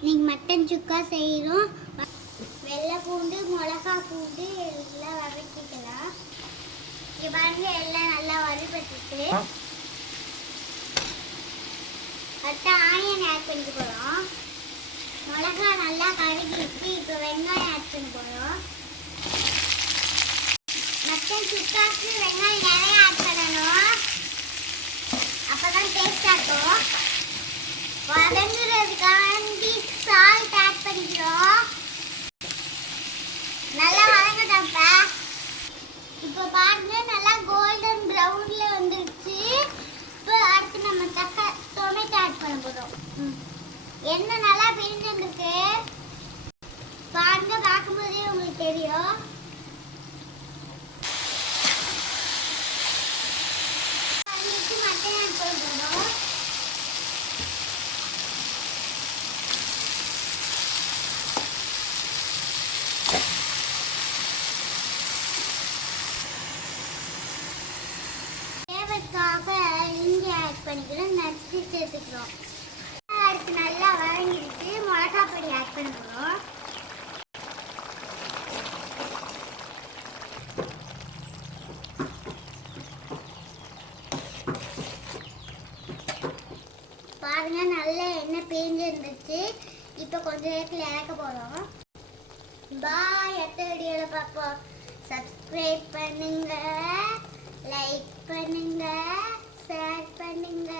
இன்னைக்கு மட்டன் சுக்கா செய்கிறோம். வெள்ளை பூண்டு மிளகா பூண்டு எல்லாம் வதக்கிக்கலாம். இங்கே பாருங்க எல்லாம் நல்லா வறுபட்டுட்டு அடுத்து ஆனியன் ஆட் பண்ணிட்டு போகிறோம். மிளகா நல்லா கருகிட்டு இப்போ வெங்காயம் ஆட் பண்ணி போகிறோம். மட்டன் சுக்காக்கு வெங்காயம் நிறைய ஆட் பண்ணணும், அப்பதான் டேஸ்டா இருக்கும். வதங்குறதுக்காண்டி சால்ட் ஆட் பண்ணிக்கிறோம். நல்லா வதங்கட்டப்ப. இப்போ பாருங்க நல்லா கோல்டன் ப்ரௌன்ல வந்துருச்சு. இப்போ அடுத்து நம்ம டொமேட்டோ ஆட் பண்ண போறோம். எண்ணெய் நல்லா பிரிஞ்சு வந்துருக்கு பாருங்க, பார்க்கும்போதே உங்களுக்கு தெரியும். மட்டன் ஆட் பண்ண போறோம். தேவைக்காக இஞ்சி ஆட் பண்ணிக்கிறோம், நச்சு சேர்த்துக்கிறோம். அடுத்து நல்லா வதங்கிடுச்சு, மிளகா பொடி ஆட் பண்ண போகிறோம். பாருங்க நல்ல எண்ணெய் பிரிஞ்சு இருந்துச்சு. இப்போ கொஞ்ச நேரத்தில் இறக்க போகிறோம். பாய், அடுத்த வீடியோவில் பார்ப்போம். சப்ஸ்கிரைப் பண்ணுங்க, லைக் பண்ணுங்க, ஷேர் பண்ணுங்க.